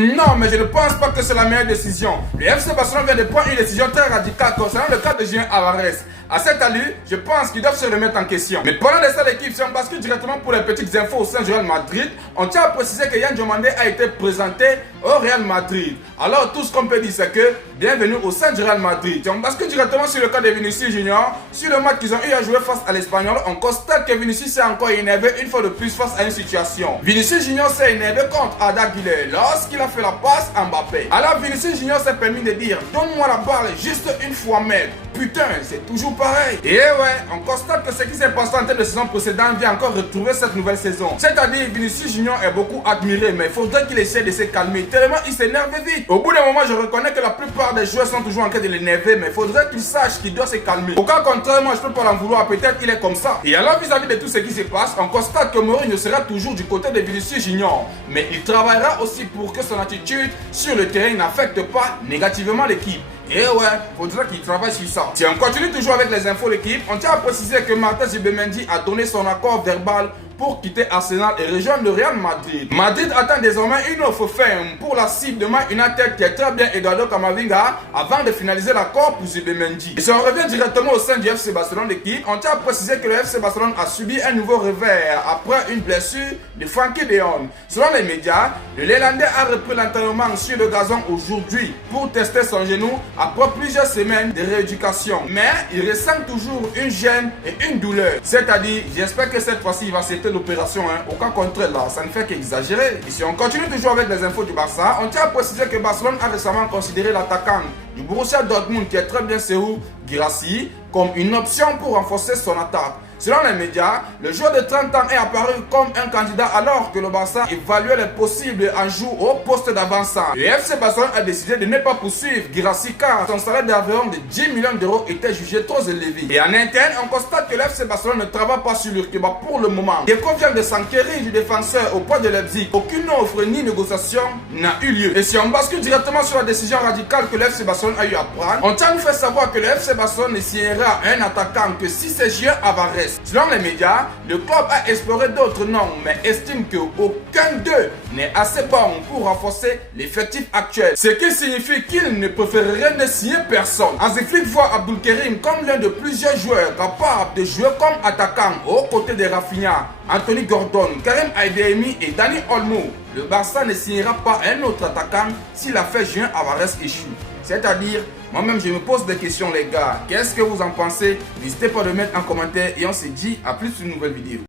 Non, mais je ne pense pas que c'est la meilleure décision. Le FC Barcelone vient de prendre une décision très radicale concernant le cas de Julián Álvarez. À cette allure, je pense qu'ils doivent se remettre en question. Mais pendant de ça, l'équipe, si on bascule directement pour les petites infos au sein du Real Madrid, on tient à préciser que Yan Diomandé a été présenté au Real Madrid. Alors tout ce qu'on peut dire, c'est que bienvenue au sein du Real Madrid. Si on bascule directement sur le cas de Vinicius Junior, sur le match qu'ils ont eu à jouer face à l'Espagnol, on constate que Vinicius s'est encore énervé une fois de plus face à une situation. Vinicius Junior s'est énervé contre Arda Güler lorsqu'il a fait la passe à Mbappé. Alors Vinicius Junior s'est permis de dire: donne-moi la balle juste une fois, mec. Putain, c'est toujours pareil. Et ouais, on constate que ce qui s'est passé en tête de saison précédente vient encore retrouver cette nouvelle saison. C'est-à-dire, Vinicius Junior est beaucoup admiré, mais il faudrait qu'il essaie de se calmer, tellement il s'énerve vite. Au bout d'un moment, je reconnais que la plupart des joueurs sont toujours en train de l'énerver, mais il faudrait qu'il sache qu'il doit se calmer. Au cas contraire, moi je peux pas l'en vouloir, peut-être qu'il est comme ça. Et alors, vis-à-vis de tout ce qui se passe, on constate que Mourinho sera toujours du côté de Vinicius Junior, mais il travaillera aussi pour que son attitude sur le terrain n'affecte pas négativement l'équipe. Et ouais, faudra qu'il travaille sur ça. Si on continue toujours avec les infos de l'équipe, on tient à préciser que Martin Zubimendi a donné son accord verbal pour quitter Arsenal et rejoindre le Real Madrid. Madrid attend désormais une offre ferme pour la cible de Man United qui est très bien Eduardo Camavinga avant de finaliser l'accord pour Zubimendi. Et si on revient directement au sein du FC Barcelone d'équipe, on tient à préciser que le FC Barcelone a subi un nouveau revers après une blessure de Frenkie de Jong. Selon les médias, le Néerlandais a repris l'entraînement sur le gazon aujourd'hui pour tester son genou après plusieurs semaines de rééducation. Mais il ressent toujours une gêne et une douleur. C'est-à-dire, j'espère que cette fois-ci il va céder l'opération. Au cas contraire, là, ça ne fait qu'exagérer. Et si on continue toujours avec les infos du Barça, on tient à préciser que Barcelone a récemment considéré l'attaquant du Borussia Dortmund qui est très bien Serhou Guirassy comme une option pour renforcer son attaque. Selon les médias, le joueur de 30 ans est apparu comme un candidat alors que le Barça évaluait les possibles ajouts au poste d'avancement. Le FC Barcelone a décidé de ne pas poursuivre Guirassy car son salaire d'environ de 10 millions d'euros était jugé trop élevé. Et en interne, on constate que le FC Barcelone ne travaille pas sur l'Urquiba pour le moment. Deco vient de s'enquérir du défenseur au poids de Leipzig. Aucune offre ni négociation n'a eu lieu. Et si on bascule directement sur la décision radicale que le FC Barcelone a eu à prendre, on tient à nous faire savoir que le FC Barcelone ne signera un attaquant que si c'est Julián Álvarez. Selon les médias, le club a exploré d'autres noms, mais estime qu'aucun d'eux n'est assez bon pour renforcer l'effectif actuel. Ce qui signifie qu'il ne préférerait ne signer personne. Hansi Flick voit Abdulkarim comme l'un de plusieurs joueurs capables de jouer comme attaquant aux côtés de Rafinha, Anthony Gordon, Karim Adeyemi et Dani Olmo. Le Barça ne signera pas un autre attaquant si l'affaire Julián Álvarez échoue. C'est-à-dire, moi-même je me pose des questions les gars. Qu'est-ce que vous en pensez? N'hésitez pas à le mettre en commentaire et on se dit à plus sur une nouvelle vidéo.